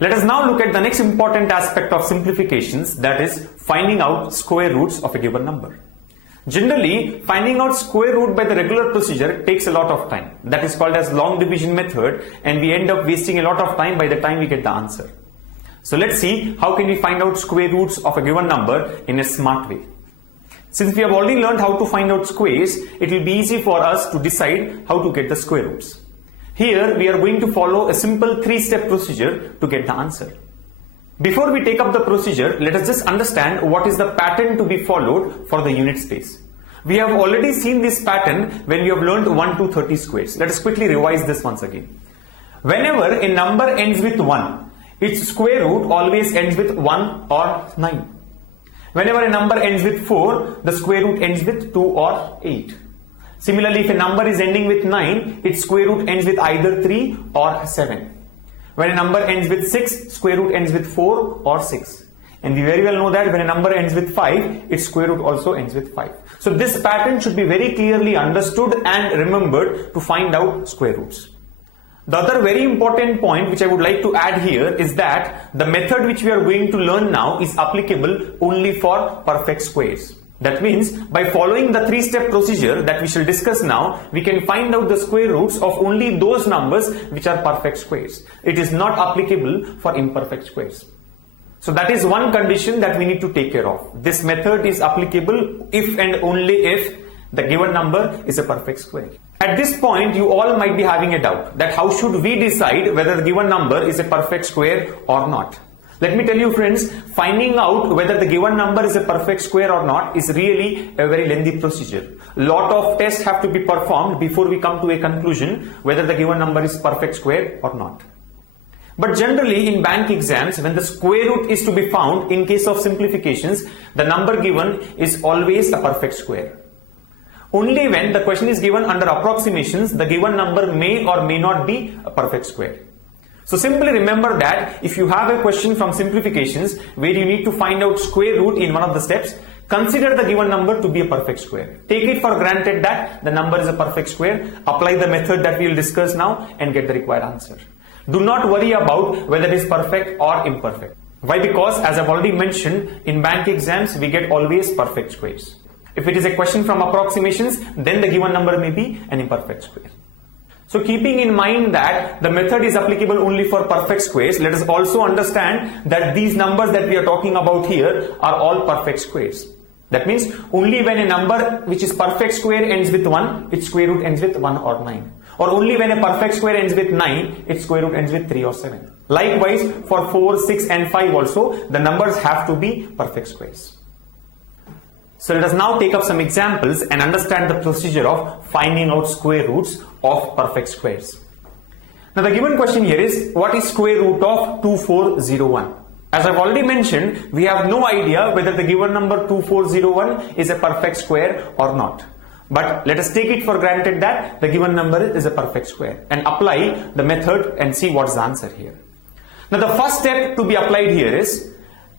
Let us now look at the next important aspect of simplifications, that is finding out square roots of a given number. Generally, finding out square root by the regular procedure takes a lot of time. That is called as long division method, and we end up wasting a lot of time by the time we get the answer. So let's see how can we find out square roots of a given number in a smart way. Since we have already learned how to find out squares, it will be easy for us to decide how to get the square roots. Here we are going to follow a simple 3-step procedure to get the answer. Before we take up the procedure, let us just understand what is the pattern to be followed for the unit space. We have already seen this pattern when we have learned 1 to 30 squares. Let us quickly revise this once again. Whenever a number ends with 1, its square root always ends with 1 or 9. Whenever a number ends with 4, the square root ends with 2 or 8. Similarly, if a number is ending with 9, its square root ends with either 3 or 7. When a number ends with 6, square root ends with 4 or 6. And we very well know that when a number ends with 5, its square root also ends with 5. So this pattern should be very clearly understood and remembered to find out square roots. The other very important point which I would like to add here is that the method which we are going to learn now is applicable only for perfect squares. That means by following the 3-step procedure that we shall discuss now, we can find out the square roots of only those numbers which are perfect squares. It is not applicable for imperfect squares. So that is one condition that we need to take care of. This method is applicable if and only if the given number is a perfect square. At this point, you all might be having a doubt that how should we decide whether the given number is a perfect square or not. Let me tell you friends, finding out whether the given number is a perfect square or not is really a very lengthy procedure. Lot of tests have to be performed before we come to a conclusion whether the given number is perfect square or not. But generally in bank exams, when the square root is to be found in case of simplifications, the number given is always a perfect square. Only when the question is given under approximations, the given number may or may not be a perfect square. So simply remember that if you have a question from simplifications where you need to find out square root in one of the steps, consider the given number to be a perfect square. Take it for granted that the number is a perfect square, apply the method that we will discuss now and get the required answer. Do not worry about whether it is perfect or imperfect. Why? Because as I've already mentioned, in bank exams we get always perfect squares. If it is a question from approximations, then the given number may be an imperfect square. So keeping in mind that the method is applicable only for perfect squares, let us also understand that these numbers that we are talking about here are all perfect squares. That means only when a number which is perfect square ends with 1, its square root ends with 1 or 9. Or only when a perfect square ends with 9, its square root ends with 3 or 7. Likewise, for 4, 6 and 5 also, the numbers have to be perfect squares. So let us now take up some examples and understand the procedure of finding out square roots of perfect squares. Now the given question here is, what is square root of 2401? As I've already mentioned, we have no idea whether the given number 2401 is a perfect square or not. But let us take it for granted that the given number is a perfect square and apply the method and see what's the answer here. Now the first step to be applied here is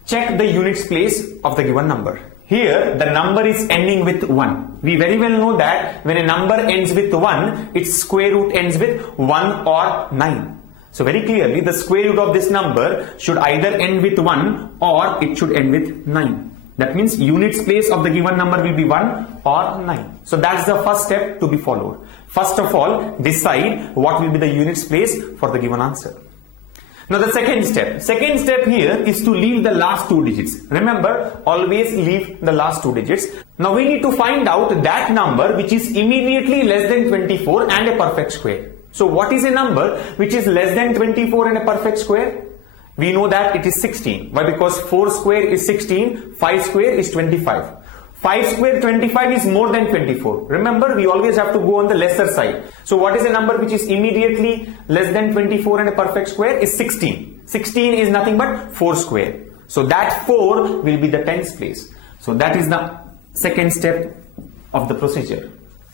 check the units place of the given number. Here the number is ending with 1. We very well know that when a number ends with 1, its square root ends with 1 or 9. So very clearly the square root of this number should either end with 1 or it should end with 9. That means units place of the given number will be 1 or 9. So that's the first step to be followed. First of all, decide what will be the units place for the given answer. Now the second step here is to leave the last 2 digits. Remember, always leave the last 2 digits. Now we need to find out that number which is immediately less than 24 and a perfect square. So what is a number which is less than 24 and a perfect square? We know that it is 16. Why? Because 4 square is 16, 5 square is 25. 5 square 25 is more than 24. Remember, we always have to go on the lesser side. So what is a number which is immediately less than 24 and a perfect square? Is 16. 16 is nothing but 4 square. So that 4 will be the tens place. So that is the second step of the procedure.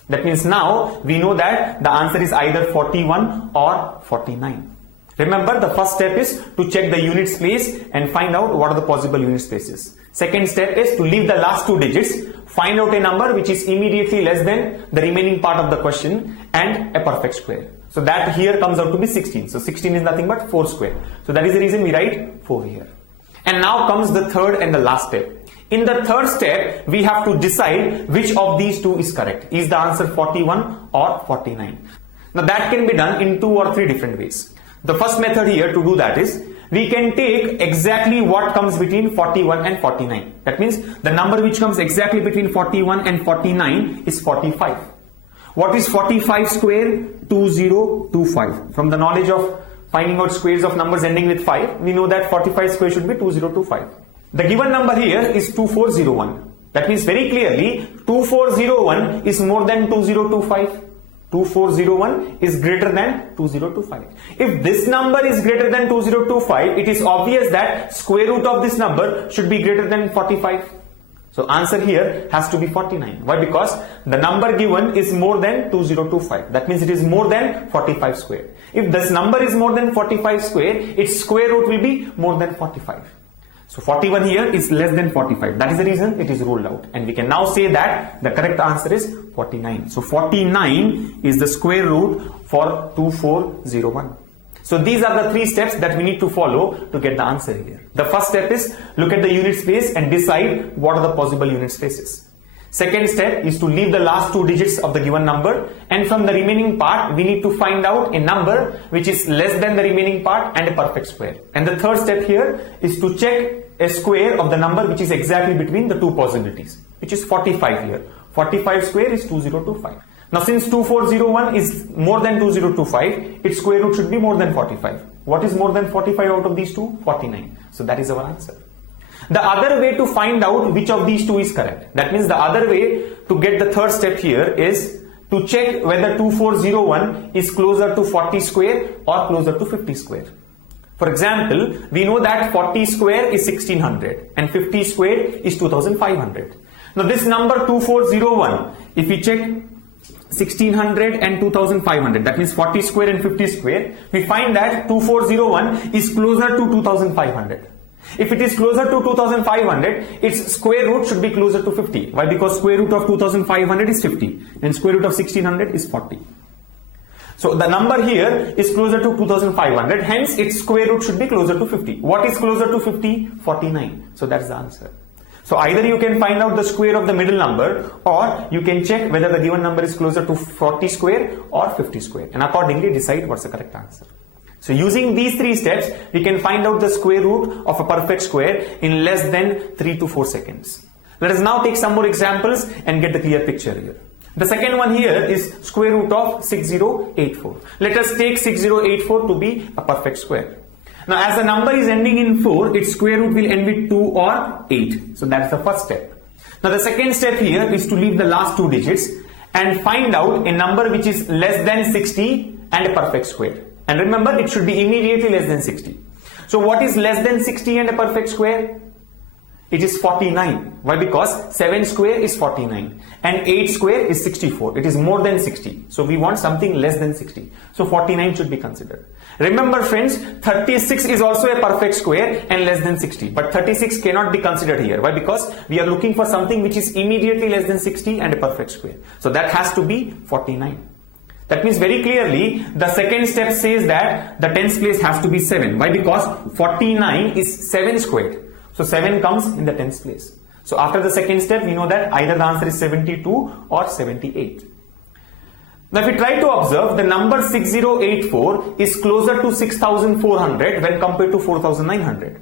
That means now we know that the answer is either 41 or 49. Remember, the first step is to check the units place and find out what are the possible unit spaces. Second step is to leave the last 2 digits. find out a number which is immediately less than the remaining part of the question and a perfect square. So that here comes out to be 16. So 16 is nothing but 4 square. So that is the reason we write 4 here. And now comes the third and the last step. In the third step, we have to decide which of these two is correct. Is the answer 41 or 49? Now that can be done in 2 or 3 different ways. The first method here to do that is, we can take exactly what comes between 41 and 49. That means the number which comes exactly between 41 and 49 is 45. What is 45 square? 2025. From the knowledge of finding out squares of numbers ending with 5, we know that 45 square should be 2025. The given number here is 2401. That means very clearly 2401 is more than 2025. 2401 is greater than 2025. If this number is greater than 2025, it is obvious that square root of this number should be greater than 45. So answer here has to be 49. Why? Because the number given is more than 2025. That means it is more than 45 square. If this number is more than 45 square, its square root will be more than 45. So 41 here is less than 45. That is the reason it is ruled out. And we can now say that the correct answer is 49. So 49 is the square root for 2401. So these are the 3 steps that we need to follow to get the answer here. The first step is look at the unit space and decide what are the possible unit spaces. Second step is to leave the last 2 digits of the given number, and from the remaining part we need to find out a number which is less than the remaining part and a perfect square. And the third step here is to check a square of the number which is exactly between the 2 possibilities, which is 45 here. 45 square is 2025. Now since 2401 is more than 2025, its square root should be more than 45. What is more than 45 out of these two? 49. So that is our answer. The other way to find out which of these two is correct, that means the other way to get the third step here is to check whether 2401 is closer to 40 square or closer to 50 square. For example, we know that 40 square is 1600 and 50 square is 2500. Now this number 2401, if we check 1600 and 2500, that means 40 square and 50 square, we find that 2401 is closer to 2500. If it is closer to 2500, its square root should be closer to 50. Why? Because square root of 2500 is 50 and square root of 1600 is 40. So the number here is closer to 2500, hence its square root should be closer to 50. What is closer to 50? 49. So that's the answer. So either you can find out the square of the middle number, or you can check whether the given number is closer to 40 square or 50 square, and accordingly decide what's the correct answer. So using these 3 steps, we can find out the square root of a perfect square in less than 3 to 4 seconds. Let us now take some more examples and get the clear picture here. The second one here is square root of 6084. Let us take 6084 to be a perfect square. Now as the number is ending in 4, its square root will end with 2 or 8. So that's the first step. Now the second step here is to leave the last 2 digits and find out a number which is less than 60 and a perfect square. And remember, it should be immediately less than 60. So what is less than 60 and a perfect square? It is 49. Why? Because 7 square is 49 and 8 square is 64. It is more than 60. So we want something less than 60. So 49 should be considered. Remember friends, 36 is also a perfect square and less than 60. But 36 cannot be considered here. Why? Because we are looking for something which is immediately less than 60 and a perfect square. So that has to be 49. That means very clearly the second step says that the tens place has to be 7. Why? Because 49 is 7 squared. So 7 comes in the tens place. So after the second step, we know that either the answer is 72 or 78. Now if we try to observe, the number 6084 is closer to 6400 when compared to 4900.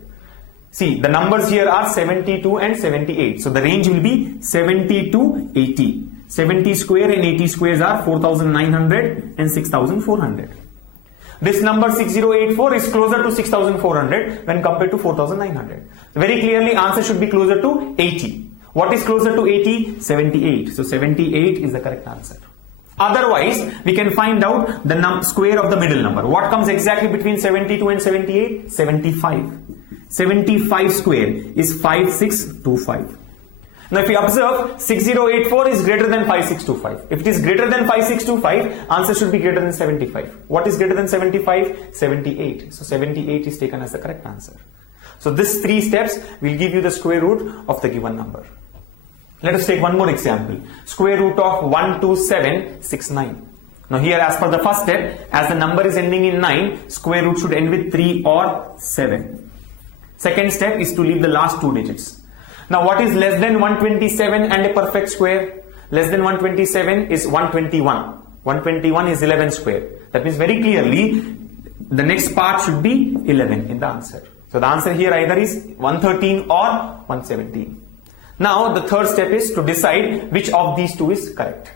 See, the numbers here are 72 and 78. So the range will be 70 to 80. 70 square and 80 squares are 4900 and 6400. This number 6084 is closer to 6400 when compared to 4900. Very clearly answer should be closer to 80. What is closer to 80? 78. So 78 is the correct answer. Otherwise, we can find out the square of the middle number. What comes exactly between 72 and 78? 75. 75 square is 5625. Now if you observe, 6084 is greater than 5625. If it is greater than 5625, answer should be greater than 75. What is greater than 75? 78. So 78 is taken as the correct answer. So these 3 steps will give you the square root of the given number. Let us take one more example. Square root of 12769. Now here, as per the first step, as the number is ending in 9, square root should end with 3 or 7. Second step is to leave the last two digits. Now what is less than 127 and a perfect square? Less than 127 is 121. 121 is 11 square. That means very clearly the next part should be 11 in the answer. So the answer here either is 113 or 117. Now the third step is to decide which of these two is correct.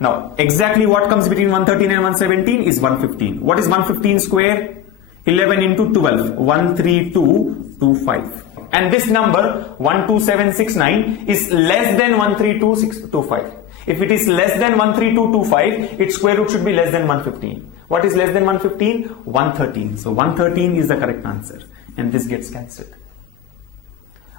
Now exactly what comes between 113 and 117 is 115. What is 115 square? 11 into 12, 13225. And this number 12769 is less than 13225. If it is less than 13225, its square root should be less than 115. What is less than 115? 113. So 113 is the correct answer, and this gets cancelled.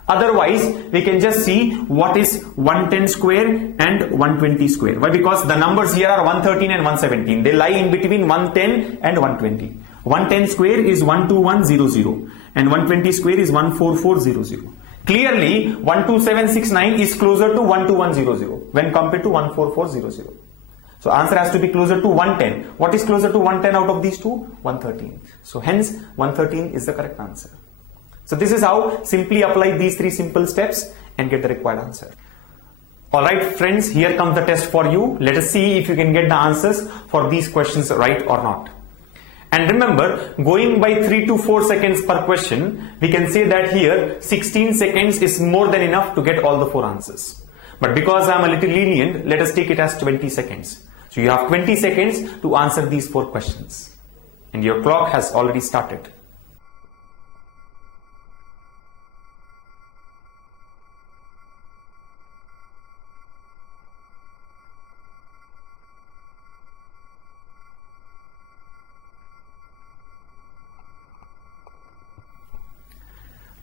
Otherwise, we can just see what is 110 square and 120 square. Why? Because the numbers here are 113 and 117. They lie in between 110 and 120. 110 square is 12100 and 120 square is 14400. Clearly, 12769 is closer to 12100 when compared to 14400. So answer has to be closer to 110. What is closer to 110 out of these two? 113. So hence 113 is the correct answer. So this is how simply apply these three simple steps and get the required answer. Alright friends, here comes the test for you. Let us see if you can get the answers for these questions right or not. And remember, going by 3 to 4 seconds per question, we can say that here 16 seconds is more than enough to get all the 4 answers. But because I am a little lenient, let us take it as 20 seconds. So you have 20 seconds to answer these 4 questions. And your clock has already started.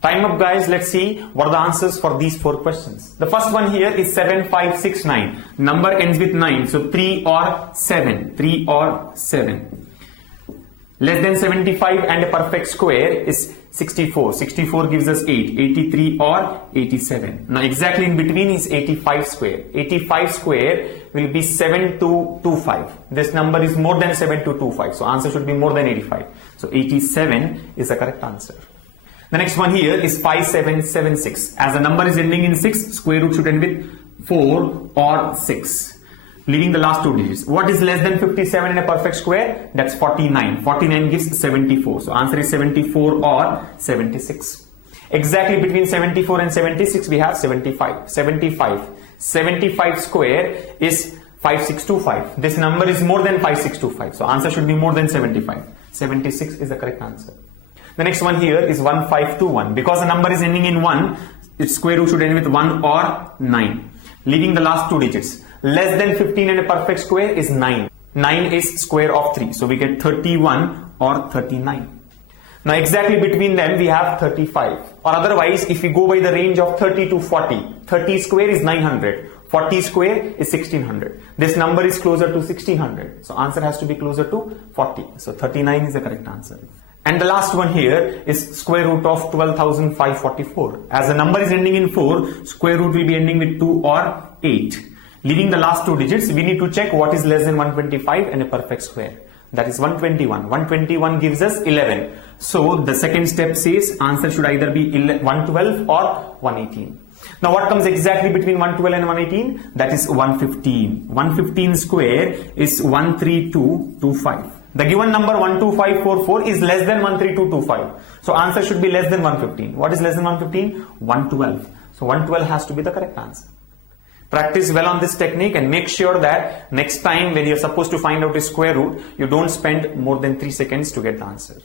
Time up guys, let's see what are the answers for these 4 questions. The first one here is 7569. Number ends with 9, so 3 or 7. 3 or 7. Less than 75 and a perfect square is 64. 64 gives us 8. 83 or 87. Now exactly in between is 85 square. 85 square will be 7225. This number is more than 7225. So answer should be more than 85. So 87 is the correct answer. The next one here is 5776. As the number is ending in 6, square root should end with 4 or 6. Leaving the last 2 digits. What is less than 57 in a perfect square? That's 49. 49 gives 74. So answer is 74 or 76. Exactly between 74 and 76 we have 75. 75. 75 square is 5625. This number is more than 5625. So answer should be more than 75. 76 is the correct answer. The next one here is 1521. Because the number is ending in 1, its square root should end with 1 or 9. Leaving the last 2 digits. Less than 15 and a perfect square is 9. 9 is square of 3. So we get 31 or 39. Now exactly between them we have 35. Or otherwise if we go by the range of 30 to 40. 30 square is 900. 40 square is 1600. This number is closer to 1600. So answer has to be closer to 40. So 39 is the correct answer. And the last one here is square root of 12,544. As the number is ending in 4, square root will be ending with 2 or 8. Leaving the last 2 digits, we need to check what is less than 125 and a perfect square. That is 121. 121 gives us 11. So the second step says answer should either be 112 or 118. Now what comes exactly between 112 and 118? That is 115. 115 square is 13225. The given number 12544 is less than 13225. So answer should be less than 115. What is less than 115? 112. So 112 has to be the correct answer. Practice well on this technique and make sure that next time when you're supposed to find out a square root, you don't spend more than 3 seconds to get the answer.